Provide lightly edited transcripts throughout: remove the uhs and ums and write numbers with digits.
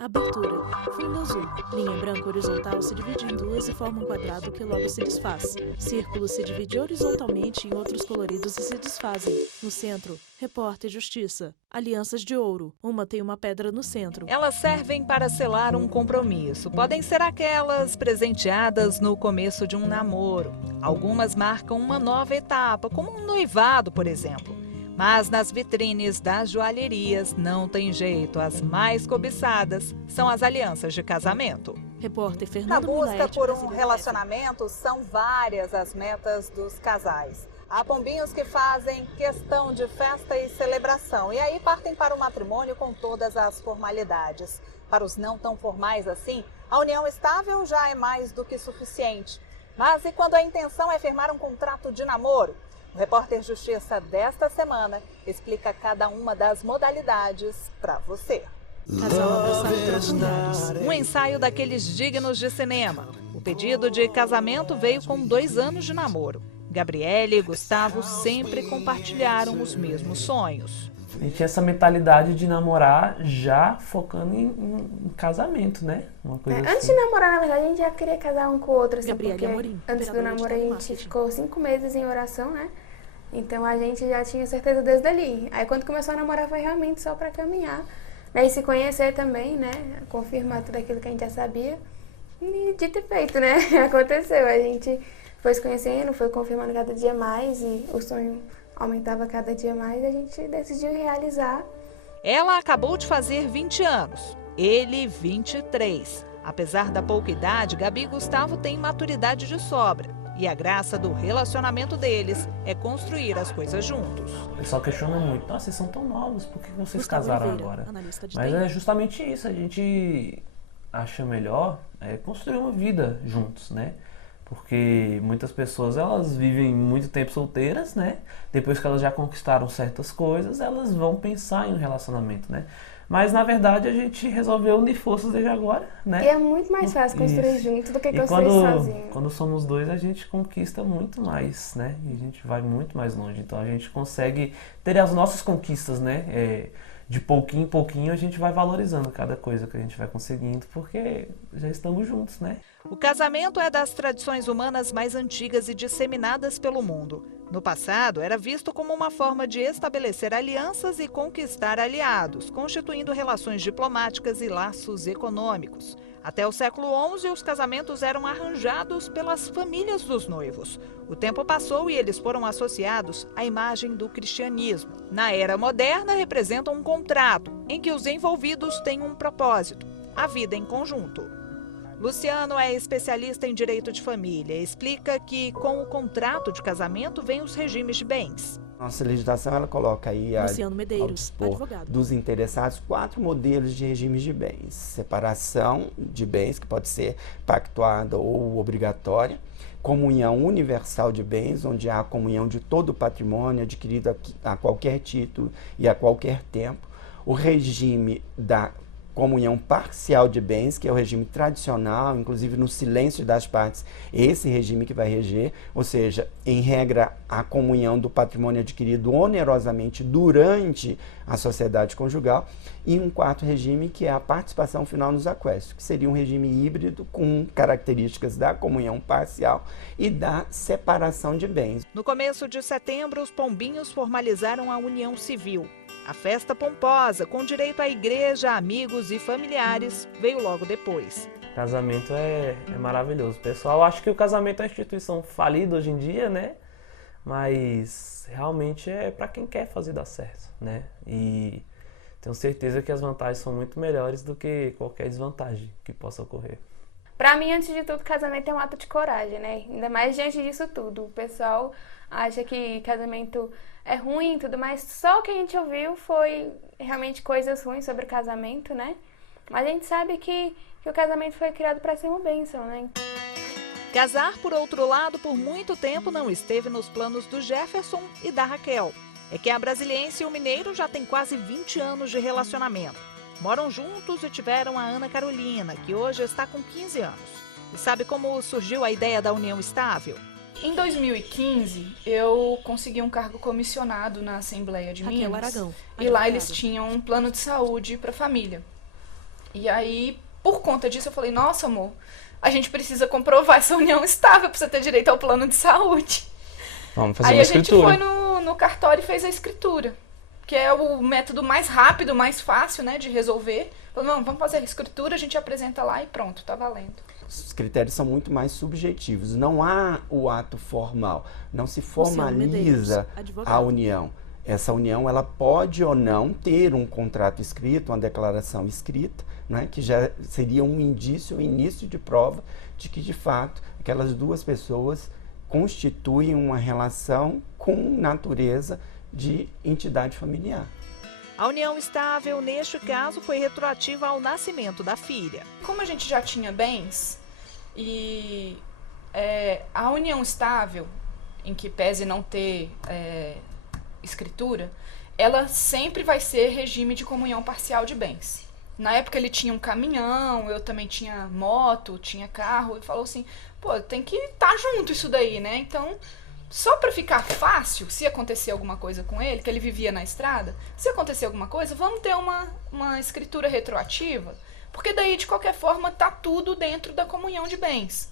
Abertura. Fundo azul. Linha branca horizontal se divide em duas e forma um quadrado que logo se desfaz. Círculo se divide horizontalmente em outros coloridos e se desfazem. No centro, repórter justiça. Alianças de ouro. Uma tem uma pedra no centro. Elas servem para selar um compromisso. Podem ser aquelas presenteadas no começo de um namoro. Algumas marcam uma nova etapa, como um noivado, por exemplo. Mas nas vitrines das joalherias não tem jeito. As mais cobiçadas são as alianças de casamento. Repórter Na Fernando busca Milaete, por um Brasília relacionamento, são várias as metas dos casais. Há pombinhos que fazem questão de festa e celebração e aí partem para o matrimônio com todas as formalidades. Para os não tão formais assim, a união estável já é mais do que suficiente. Mas e quando a intenção é firmar um contrato de namoro? O repórter Justiça desta semana explica cada uma das modalidades para você. Casal abraçado pelas mulheres. Um ensaio daqueles dignos de cinema. O pedido de casamento veio com 2 anos de namoro. Gabriele e Gustavo sempre compartilharam os mesmos sonhos. A gente tinha essa mentalidade de namorar já focando em casamento, né? Uma coisa Antes assim. de namorar, na verdade, a gente já queria casar um com o outro, assim, Gabriele porque Amorim, antes do operadora de namoro a gente telemarketing. ficou 5 meses em oração, né? Então a gente já tinha certeza desde ali. Aí quando começou a namorar foi realmente só pra caminhar, né? E se conhecer também, né? Confirmar tudo aquilo que a gente já sabia. E dito e feito, né? Aconteceu. A gente foi se conhecendo, foi confirmando cada dia mais e o sonho aumentava cada dia mais e a gente decidiu realizar. Ela acabou de fazer 20 anos, ele 23. Apesar da pouca idade, Gabi e Gustavo têm maturidade de sobra. E a graça do relacionamento deles é construir as coisas juntos. O pessoal questiona muito. Nossa, vocês são tão novos, por que vocês Gustavo casaram Oliveira, agora? analista de Mas TI. é justamente isso, a gente acha melhor construir uma vida juntos, né? Porque muitas pessoas, elas vivem muito tempo solteiras, né? Depois que elas já conquistaram certas coisas, elas vão pensar em um relacionamento, né? Mas, na verdade, a gente resolveu unir forças desde agora, né? E é muito mais fácil construir Isso. junto do que E construir sozinho. quando somos dois, a gente conquista muito mais, né? E a gente vai muito mais longe. Então, a gente consegue ter as nossas conquistas, né? De pouquinho em pouquinho, a gente vai valorizando cada coisa que a gente vai conseguindo, porque já estamos juntos, né? O casamento é das tradições humanas mais antigas e disseminadas pelo mundo. No passado, era visto como uma forma de estabelecer alianças e conquistar aliados, constituindo relações diplomáticas e laços econômicos. Até o século XI, os casamentos eram arranjados pelas famílias dos noivos. O tempo passou e eles foram associados à imagem do cristianismo. Na era moderna, representam um contrato em que os envolvidos têm um propósito: a vida em conjunto. Luciano é especialista em direito de família. Explica que com o contrato de casamento vêm os regimes de bens. Nossa legislação ela coloca aí Luciano ao Medeiros, dispor advogado. dos interessados 4 modelos de regimes de bens. Separação de bens, que pode ser pactuada ou obrigatória. Comunhão universal de bens, onde há a comunhão de todo o patrimônio adquirido a qualquer título e a qualquer tempo. O regime da comunhão parcial de bens, que é o regime tradicional, inclusive no silêncio das partes, esse regime que vai reger, ou seja, em regra, a comunhão do patrimônio adquirido onerosamente durante a sociedade conjugal, e um 4º regime, que é a participação final nos aquestos, que seria um regime híbrido com características da comunhão parcial e da separação de bens. No começo de setembro, os pombinhos formalizaram a união civil. A festa pomposa, com direito à igreja, amigos e familiares, veio logo depois. Casamento é maravilhoso. O pessoal acha que o casamento é uma instituição falida hoje em dia, né? Mas realmente é para quem quer fazer dar certo, né? E tenho certeza que as vantagens são muito melhores do que qualquer desvantagem que possa ocorrer. Pra mim, antes de tudo, casamento é um ato de coragem, né? Ainda mais diante disso tudo. O pessoal acha que casamento é ruim e tudo mais. Só o que a gente ouviu foi realmente coisas ruins sobre o casamento, né? Mas a gente sabe que o casamento foi criado para ser uma bênção, né? Casar, por outro lado, por muito tempo não esteve nos planos do Jefferson e da Raquel. É que a brasiliense e o mineiro já têm quase 20 anos de relacionamento. Moram juntos e tiveram a Ana Carolina, que hoje está com 15 anos. E sabe como surgiu a ideia da união estável? Em 2015, eu consegui um cargo comissionado na Assembleia de Raquel Minas. Aragão, E lá advogada. eles tinham um plano de saúde para a família. E aí, por conta disso, eu falei, nossa, amor, a gente precisa comprovar essa união estável pra você ter direito ao plano de saúde. Vamos fazer Aí uma a gente escritura. foi no cartório e fez a escritura, que é o método mais rápido, mais fácil, né, de resolver. Falei, não, vamos fazer a escritura, a gente apresenta lá e pronto, tá valendo. Os critérios são muito mais subjetivos. Não há o ato formal. Não se formaliza a união. Essa união, ela pode ou não ter um contrato escrito, uma declaração escrita, né, que já seria um indício, um início de prova de que, de fato, aquelas duas pessoas constituem uma relação com natureza de entidade familiar. A união estável, neste caso, foi retroativa ao nascimento da filha. Como a gente já tinha bens e a união estável, em que pese não ter escritura, ela sempre vai ser regime de comunhão parcial de bens. Na época ele tinha um caminhão, eu também tinha moto, tinha carro, e falou assim, pô, tem que estar junto isso daí, né? Então, só para ficar fácil, se acontecer alguma coisa com ele, que ele vivia na estrada, se acontecer alguma coisa, vamos ter uma escritura retroativa, porque daí, de qualquer forma, tá tudo dentro da comunhão de bens.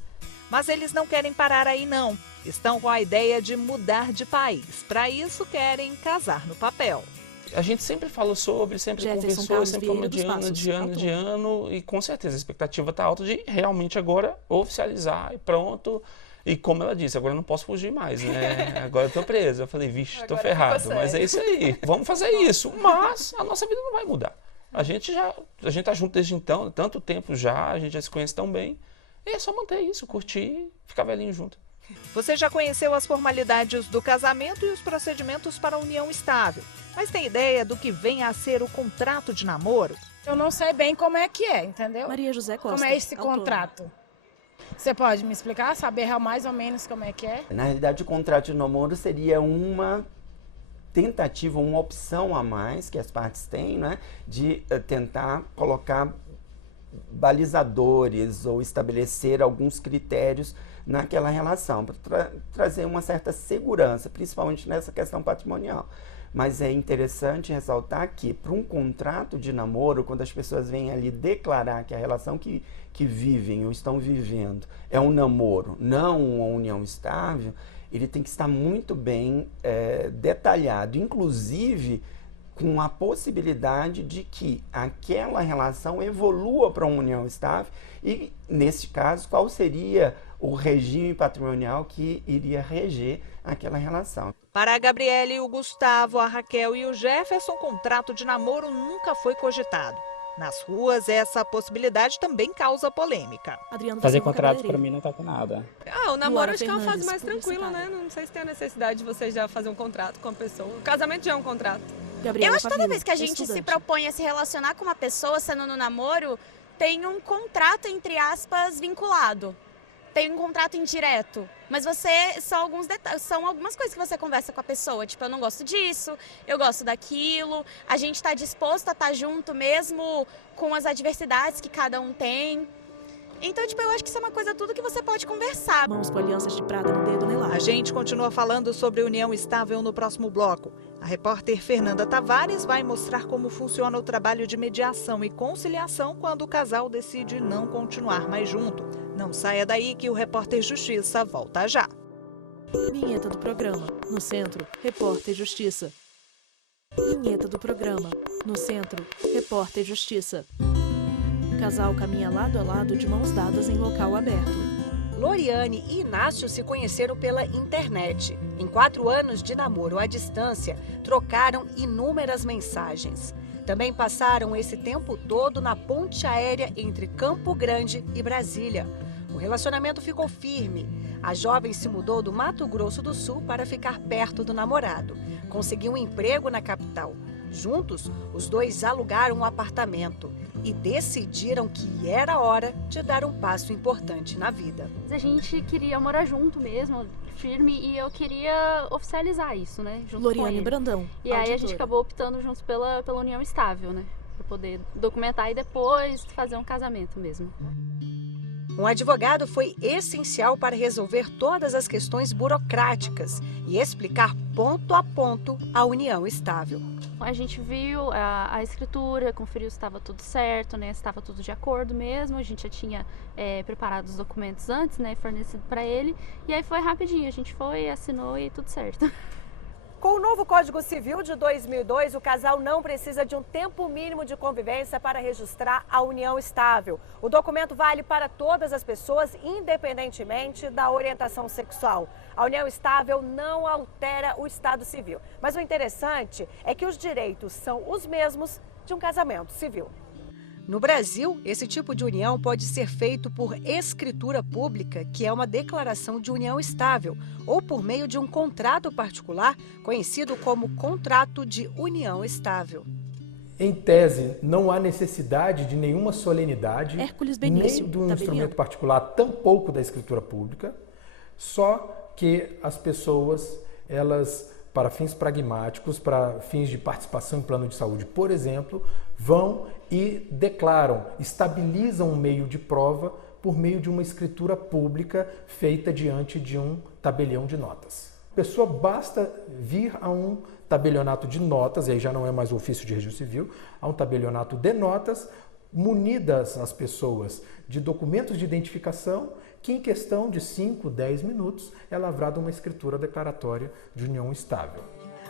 Mas eles não querem parar aí, não. Estão com a ideia de mudar de país. Para isso, querem casar no papel. A gente sempre falou sobre, sempre conversou, sempre falou de ano, e com certeza a expectativa está alta de realmente agora oficializar e pronto. E como ela disse, agora eu não posso fugir mais, né? Agora eu tô presa. Eu falei, vixe, tô ferrado, mas é isso aí. Vamos fazer isso. Mas a nossa vida não vai mudar. A gente tá junto desde então, tanto tempo já, a gente já se conhece tão bem. E é só manter isso, curtir, ficar velhinho junto. Você já conheceu as formalidades do casamento e os procedimentos para a união estável, mas tem ideia do que vem a ser o contrato de namoro? Eu não sei bem como é que é, entendeu? Maria José Costa. Como é esse contrato? Você pode me explicar, saber mais ou menos como é que é? Na realidade, o contrato de namoro seria uma tentativa, uma opção a mais que as partes têm, né, de tentar colocar balizadores ou estabelecer alguns critérios naquela relação, para trazer uma certa segurança, principalmente nessa questão patrimonial. Mas é interessante ressaltar que, para um contrato de namoro, quando as pessoas vêm ali declarar que a relação que vivem ou estão vivendo é um namoro, não uma união estável, ele tem que estar muito bem detalhado, inclusive com a possibilidade de que aquela relação evolua para uma união estável e, nesse caso, qual seria o regime patrimonial que iria reger aquela relação. Para a Gabriele, o Gustavo, a Raquel e o Jefferson, o contrato de namoro nunca foi cogitado. Nas ruas, essa possibilidade também causa polêmica. Fazer contrato para mim não tá com nada. O namoro acho que é uma fase mais tranquila, né? Não sei se tem a necessidade de você já fazer um contrato com a pessoa. O casamento já é um contrato. Eu acho que toda vez que a gente se propõe a se relacionar com uma pessoa, sendo no namoro, tem um contrato, entre aspas, vinculado. Tem um contrato indireto, mas são alguns detalhes, são algumas coisas que você conversa com a pessoa, tipo, eu não gosto disso, eu gosto daquilo, a gente está disposto a estar junto mesmo com as adversidades que cada um tem. Então, tipo, eu acho que isso é uma coisa tudo que você pode conversar. Mãos com alianças de prata no dedo, Nelar. A gente continua falando sobre união estável no próximo bloco. A repórter Fernanda Tavares vai mostrar como funciona o trabalho de mediação e conciliação quando o casal decide não continuar mais junto. Não saia daí que o Repórter Justiça volta já. Vinheta do programa. No centro, Repórter Justiça. Vinheta do programa. No centro, Repórter Justiça. Casal caminha lado a lado de mãos dadas em local aberto. Loriane e Inácio se conheceram pela internet. Em 4 anos de namoro à distância, trocaram inúmeras mensagens. Também passaram esse tempo todo na ponte aérea entre Campo Grande e Brasília. O relacionamento ficou firme. A jovem se mudou do Mato Grosso do Sul para ficar perto do namorado. Conseguiu um emprego na capital. Juntos, os dois alugaram um apartamento e decidiram que era hora de dar um passo importante na vida. A gente queria morar junto mesmo, firme, e eu queria oficializar isso, né? Junto Loriane com ele. Brandão, E aí a gente acabou optando juntos pela união estável, né? Para poder documentar e depois fazer um casamento mesmo. Um advogado foi essencial para resolver todas as questões burocráticas e explicar ponto a ponto a união estável. A gente viu a escritura, conferiu se estava tudo certo, né? Se estava tudo de acordo mesmo. A gente já tinha preparado os documentos antes, né? Fornecido para ele. E aí foi rapidinho, a gente foi, assinou e tudo certo. Com o novo Código Civil de 2002, o casal não precisa de um tempo mínimo de convivência para registrar a união estável. O documento vale para todas as pessoas, independentemente da orientação sexual. A união estável não altera o estado civil. Mas o interessante é que os direitos são os mesmos de um casamento civil. No Brasil, esse tipo de união pode ser feito por escritura pública, que é uma declaração de união estável, ou por meio de um contrato particular, conhecido como contrato de união estável. Em tese, não há necessidade de nenhuma solenidade, nem do instrumento particular, tampouco da escritura pública, só que as pessoas, elas, para fins pragmáticos, para fins de participação em plano de saúde, por exemplo, vão e declaram, estabilizam um meio de prova por meio de uma escritura pública feita diante de um tabelião de notas. A pessoa basta vir a um tabelionato de notas, e aí já não é mais o ofício de registro civil, a um tabelionato de notas, munidas as pessoas de documentos de identificação, que em questão de 5, 10 minutos é lavrada uma escritura declaratória de união estável.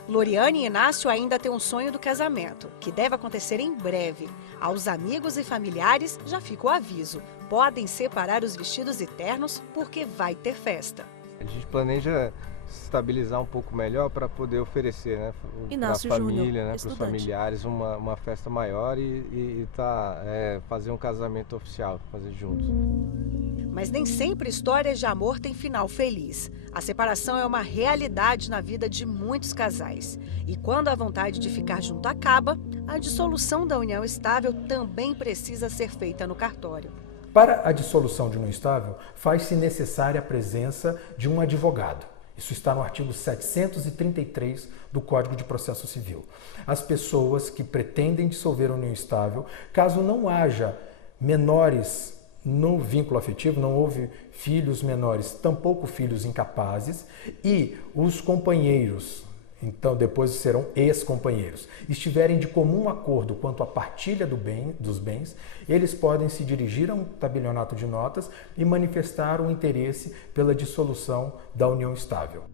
Loriane e Inácio ainda têm um sonho do casamento, que deve acontecer em breve. Aos amigos e familiares já fica o aviso. Podem separar os vestidos e ternos porque vai ter festa. A gente planeja se estabilizar um pouco melhor para poder oferecer, né, para a família, né, para os familiares, uma festa maior e fazer um casamento oficial, fazer juntos. Mas nem sempre histórias de amor têm final feliz. A separação é uma realidade na vida de muitos casais. E quando a vontade de ficar junto acaba, a dissolução da união estável também precisa ser feita no cartório. Para a dissolução de união estável, faz-se necessária a presença de um advogado. Isso está no artigo 733 do Código de Processo Civil. As pessoas que pretendem dissolver a união estável, caso não haja menores no vínculo afetivo, não houve filhos menores, tampouco filhos incapazes, e os companheiros, então depois serão ex-companheiros, estiverem de comum acordo quanto à partilha dos bens, eles podem se dirigir a um tabelionato de notas e manifestar o interesse pela dissolução da união estável.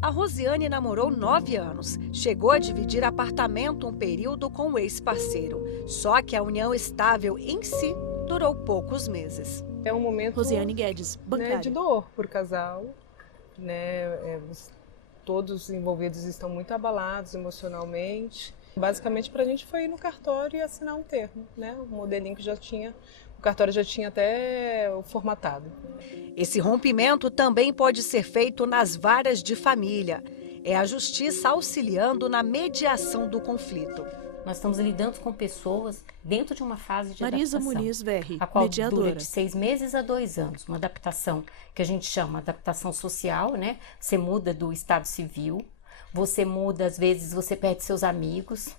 A Rosiane namorou 9 anos. Chegou a dividir apartamento um período com o ex-parceiro. Só que a união estável em si durou poucos meses. É um momento, Rosiane Guedes, bancária, de dor para o casal, todos os envolvidos estão muito abalados emocionalmente. Basicamente, para a gente foi ir no cartório e assinar um termo, o modelinho que o cartório já tinha até formatado. Esse rompimento também pode ser feito nas varas de família. É a justiça auxiliando na mediação do conflito. Nós estamos lidando com pessoas dentro de uma fase de Marisa adaptação. Muniz Verri, a qual mediadora. dura de 6 meses a 2 anos. Uma adaptação que a gente chama adaptação social, Você muda do estado civil, você muda, às vezes você perde seus amigos,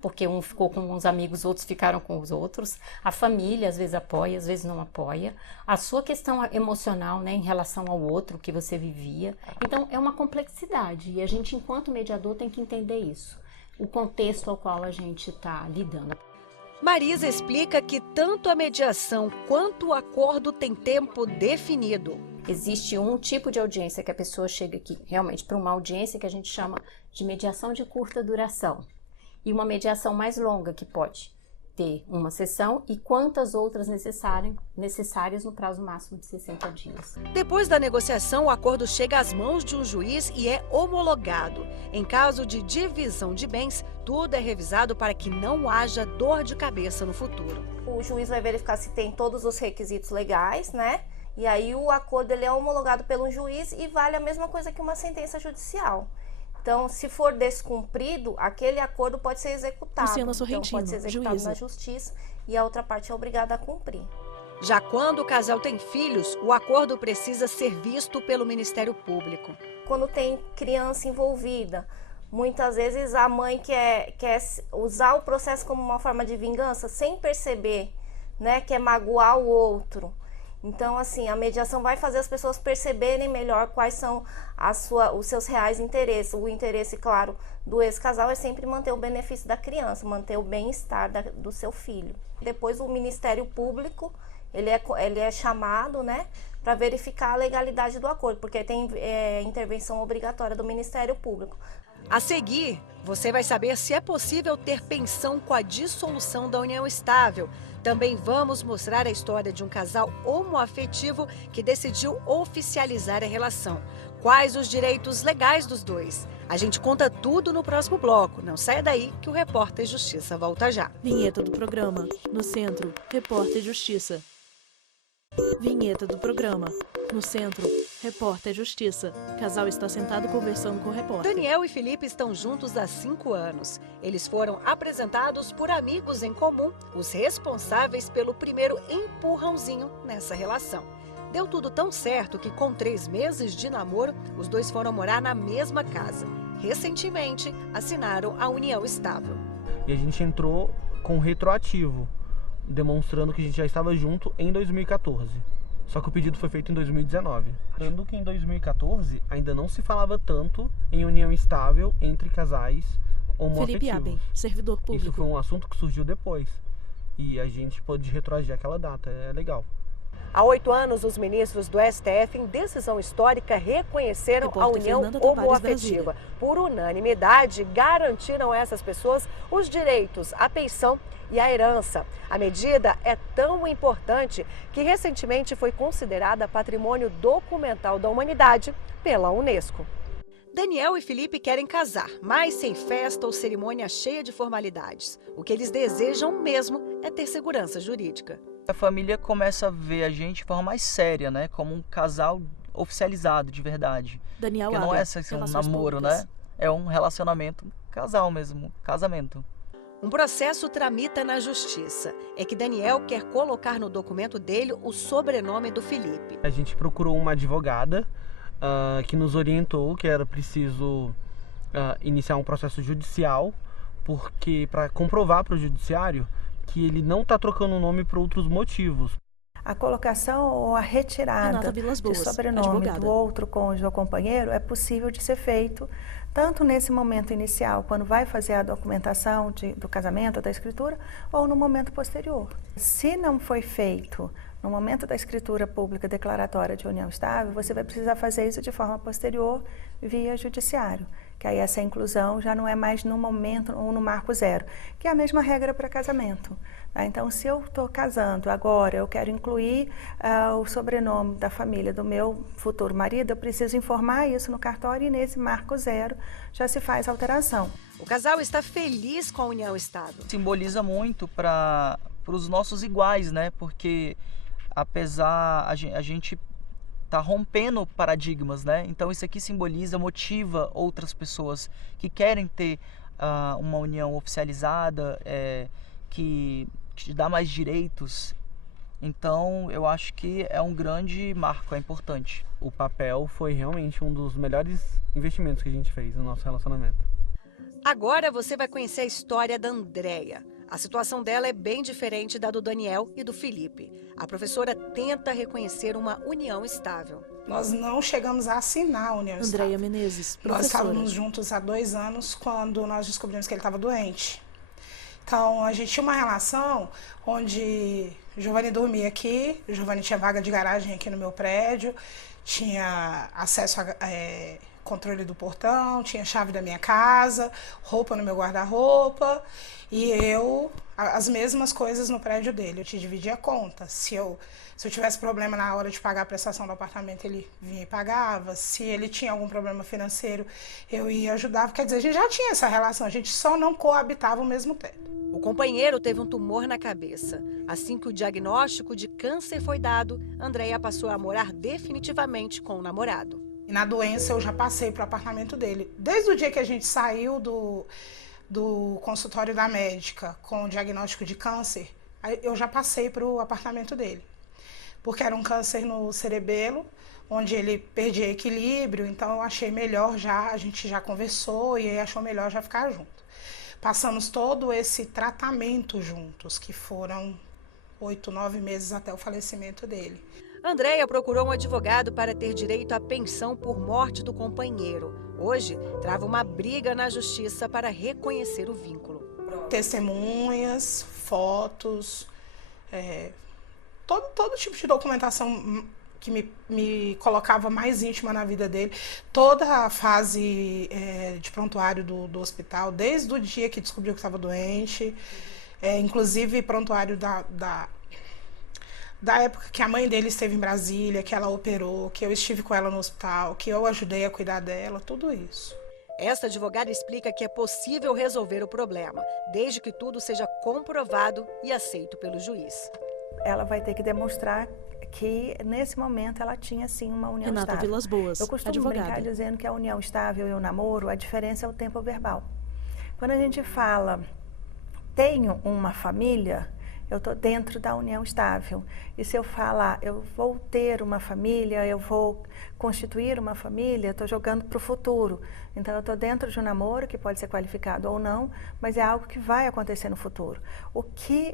porque um ficou com uns amigos, outros ficaram com os outros. A família às vezes apoia, às vezes não apoia. A sua questão emocional, em relação ao outro que você vivia. Então é uma complexidade e a gente, enquanto mediador, tem que entender isso. O contexto ao qual a gente está lidando. Marisa explica que tanto a mediação quanto o acordo tem tempo definido. Existe um tipo de audiência que a pessoa chega aqui realmente para uma audiência que a gente chama de mediação de curta duração. E uma mediação mais longa, que pode ter uma sessão e quantas outras necessárias no prazo máximo de 60 dias. Depois da negociação, o acordo chega às mãos de um juiz e é homologado. Em caso de divisão de bens, tudo é revisado para que não haja dor de cabeça no futuro. O juiz vai verificar se tem todos os requisitos legais, E aí o acordo ele é homologado pelo juiz e vale a mesma coisa que uma sentença judicial. Então, se for descumprido, aquele acordo pode ser executado. Então, pode ser executado na justiça e a outra parte é obrigada a cumprir. Já quando o casal tem filhos, o acordo precisa ser visto pelo Ministério Público. Quando tem criança envolvida, muitas vezes a mãe quer usar o processo como uma forma de vingança, sem perceber, quer magoar o outro. Então, assim, a mediação vai fazer as pessoas perceberem melhor quais são os seus reais interesses. O interesse, claro, do ex-casal é sempre manter o benefício da criança, manter o bem-estar do seu filho. Depois, o Ministério Público, ele é chamado, né, para verificar a legalidade do acordo, porque tem intervenção obrigatória do Ministério Público. A seguir, você vai saber se é possível ter pensão com a dissolução da união estável. Também vamos mostrar a história de um casal homoafetivo que decidiu oficializar a relação. Quais os direitos legais dos dois? A gente conta tudo no próximo bloco. Não saia daí que o Repórter Justiça volta já. Vinheta do programa. No centro, Repórter Justiça. Vinheta do programa. No centro, Repórter Justiça. Casal está sentado conversando com o repórter. Daniel e Felipe estão juntos há 5 anos. Eles foram apresentados por amigos em comum, os responsáveis pelo primeiro empurrãozinho nessa relação. Deu tudo tão certo que, com 3 meses de namoro, os dois foram morar na mesma casa. Recentemente, assinaram a união estável. E a gente entrou com retroativo, demonstrando que a gente já estava junto em 2014. Só que o pedido foi feito em 2019. Lembrando que em 2014 ainda não se falava tanto em união estável entre casais homoafetivos. Felipe Aben, servidor público. Isso foi um assunto que surgiu depois. E a gente pôde retroagir aquela data, é legal. Há 8 anos, os ministros do STF, em decisão histórica, reconheceram a união homoafetiva. Por unanimidade, garantiram a essas pessoas os direitos à pensão e à herança. A medida é tão importante que recentemente foi considerada patrimônio documental da humanidade pela Unesco. Daniel e Felipe querem casar, mas sem festa ou cerimônia cheia de formalidades. O que eles desejam mesmo é ter segurança jurídica. A família começa a ver a gente de forma mais séria, né? Como um casal oficializado de verdade. Daniel Porque não é só um namoro, né? É um relacionamento, casal mesmo, casamento. Um processo tramita na justiça. É que Daniel quer colocar no documento dele o sobrenome do Felipe. A gente procurou uma advogada que nos orientou que era preciso iniciar um processo judicial, porque para comprovar para o judiciário que ele não está trocando o nome por outros motivos. A colocação ou a retirada de sobrenome do outro cônjuge ou companheiro é possível de ser feito tanto nesse momento inicial, quando vai fazer a documentação do casamento ou da escritura, ou no momento posterior. Se não foi feito no momento da escritura pública declaratória de união estável, você vai precisar fazer isso de forma posterior via judiciário, que aí essa inclusão já não é mais no momento ou no marco zero, que é a mesma regra para casamento. Então, se eu estou casando agora, eu quero incluir o sobrenome da família do meu futuro marido, eu preciso informar isso no cartório e nesse marco zero já se faz alteração. O casal está feliz com a união estável. Simboliza muito para os nossos iguais, né? Porque apesar a gente tá rompendo paradigmas, né? Então isso aqui simboliza, motiva outras pessoas que querem ter uma união oficializada, que te dá mais direitos. Então eu acho que é um grande marco, é importante. O papel foi realmente um dos melhores investimentos que a gente fez no nosso relacionamento. Agora você vai conhecer a história da Andréia. A situação dela é bem diferente da do Daniel e do Felipe. A professora tenta reconhecer uma união estável. Nós não chegamos a assinar a união estável. Andréia Menezes, professora. Nós estávamos juntos há 2 anos quando nós descobrimos que ele estava doente. Então, a gente tinha uma relação onde Giovanni dormia aqui, Giovanni tinha vaga de garagem aqui no meu prédio, tinha acesso a controle do portão, tinha chave da minha casa, roupa no meu guarda-roupa, e eu, as mesmas coisas no prédio dele. Eu te dividia a conta. Se eu tivesse problema na hora de pagar a prestação do apartamento, ele vinha e pagava. Se ele tinha algum problema financeiro, eu ia ajudar. Quer dizer, a gente já tinha essa relação, a gente só não coabitava o mesmo teto. O companheiro teve um tumor na cabeça. Assim que o diagnóstico de câncer foi dado, Andréia passou a morar definitivamente com o namorado. E na doença eu já passei para o apartamento dele. Desde o dia que a gente saiu do consultório da médica com o diagnóstico de câncer, eu já passei para o apartamento dele. Porque era um câncer no cerebelo, onde ele perdia equilíbrio, então eu achei melhor a gente já conversou e aí achou melhor já ficar junto. Passamos todo esse tratamento juntos, que foram 8, 9 meses até o falecimento dele. Andréia procurou um advogado para ter direito à pensão por morte do companheiro. Hoje, trava uma briga na justiça para reconhecer o vínculo. Testemunhas, fotos, todo tipo de documentação que me colocava mais íntima na vida dele. Toda a fase de prontuário do hospital, desde o dia que descobriu que estava doente, inclusive prontuário da época que a mãe dele esteve em Brasília, que ela operou, que eu estive com ela no hospital, que eu ajudei a cuidar dela, tudo isso. Esta advogada explica que é possível resolver o problema, desde que tudo seja comprovado e aceito pelo juiz. Ela vai ter que demonstrar que, nesse momento, ela tinha, sim, uma união Renata estável. Vilas Boas, eu costumo advogada. brincar dizendo que a união estável e o namoro, a diferença é o tempo verbal. Quando a gente fala, tenho uma família, eu estou dentro da união estável. E se eu falar, eu vou ter uma família, eu vou constituir uma família, eu estou jogando para o futuro. Então, eu estou dentro de um namoro, que pode ser qualificado ou não, mas é algo que vai acontecer no futuro. O que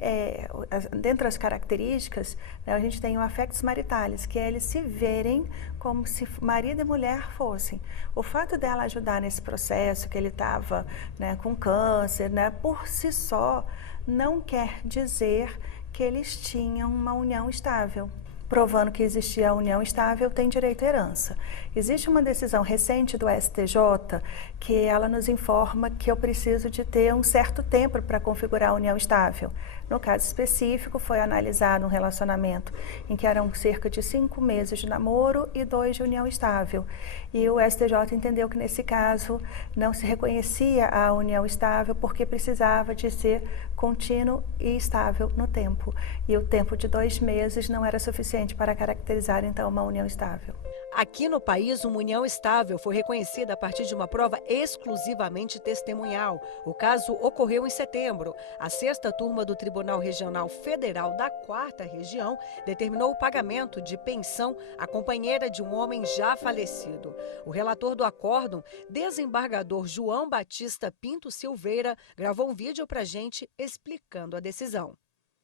dentro das características, né, a gente tem o affectus maritalis, que é eles se verem como se marido e mulher fossem. O fato dela ajudar nesse processo, que ele estava, né, com câncer, né, por si só, não quer dizer que eles tinham uma união estável. Provando que existia a união estável, tem direito à herança. Existe uma decisão recente do STJ que ela nos informa que eu preciso de ter um certo tempo para configurar a união estável. No caso específico, foi analisado um relacionamento em que eram cerca de 5 meses de namoro e 2 de união estável. E o STJ entendeu que, nesse caso, não se reconhecia a união estável porque precisava de ser contínuo e estável no tempo. E o tempo de 2 meses não era suficiente para caracterizar, então, uma união estável. Aqui no país, uma união estável foi reconhecida a partir de uma prova exclusivamente testemunhal. O caso ocorreu em setembro. A 6ª turma do Tribunal Regional Federal da 4ª Região determinou o pagamento de pensão à companheira de um homem já falecido. O relator do acórdão, desembargador João Batista Pinto Silveira, gravou um vídeo para a gente explicando a decisão.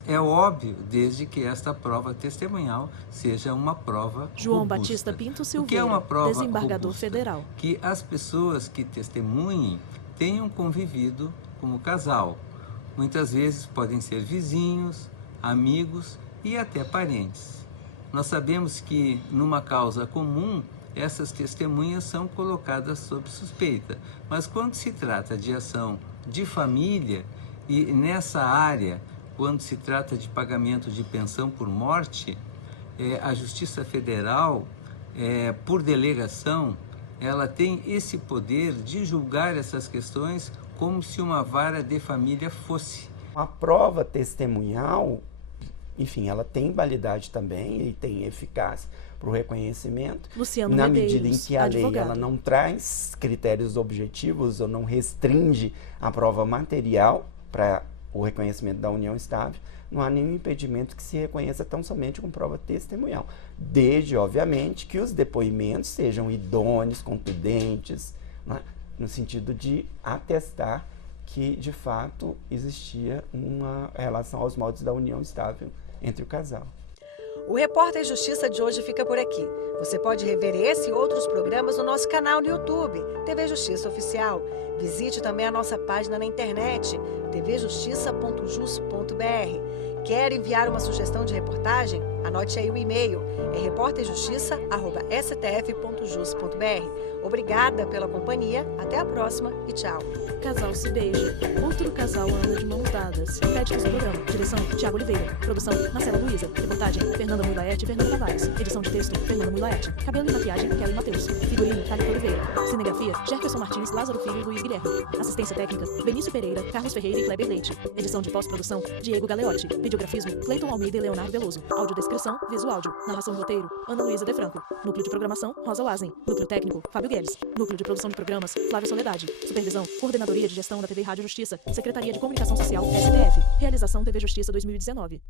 É óbvio, desde que esta prova testemunhal seja uma prova João robusta. Batista Pinto Silveira, o que é uma prova desembargador robusta? federal. Que as pessoas que testemunhem tenham convivido como casal. Muitas vezes podem ser vizinhos, amigos e até parentes. Nós sabemos que, numa causa comum, essas testemunhas são colocadas sob suspeita. Mas quando se trata de ação de família e nessa área, quando se trata de pagamento de pensão por morte, a Justiça Federal, por delegação, ela tem esse poder de julgar essas questões como se uma vara de família fosse. A prova testemunhal, enfim, ela tem validade também e tem eficácia para o reconhecimento. Luciano na Medeiros, medida em que a advogado. lei ela não traz critérios objetivos ou não restringe a prova material para o reconhecimento da união estável, não há nenhum impedimento que se reconheça tão somente com prova testemunhal, desde, obviamente, que os depoimentos sejam idôneos, contundentes, né, no sentido de atestar que, de fato, existia uma relação aos moldes da união estável entre o casal. O Repórter Justiça de hoje fica por aqui. Você pode rever esse e outros programas no nosso canal no YouTube, TV Justiça Oficial. Visite também a nossa página na internet, tvjustiça.jus.br. Quer enviar uma sugestão de reportagem? Anote aí o e-mail, é reporterjustiça@stf.jus.br. Obrigada pela companhia, até a próxima e tchau. Casal se beija, outro casal anda de mãos dadas. Créditos do programa, direção Tiago Oliveira, produção Marcela Luiza, reportagem Fernanda Mulaerte e Fernanda Tavares, edição de texto Fernanda Mulaerte, cabelo e maquiagem Kelly Matheus, figurino Thalita Oliveira, cinegrafia Jefferson Martins, Lázaro Filho e Luiz Guilherme, assistência técnica Benício Pereira, Carlos Ferreira e Kleber Leite, edição de pós-produção Diego Galeotti, videografismo Cleiton Almeida e Leonardo Veloso, audiodescrição Visual áudio, narração e roteiro Ana Luísa De Franco, núcleo de programação Rosa Wazen, núcleo técnico Fábio Guedes, núcleo de produção de programas Flávio Soledade, supervisão Coordenadoria de Gestão da TV Rádio Justiça, Secretaria de Comunicação Social STF, realização TV Justiça 2019.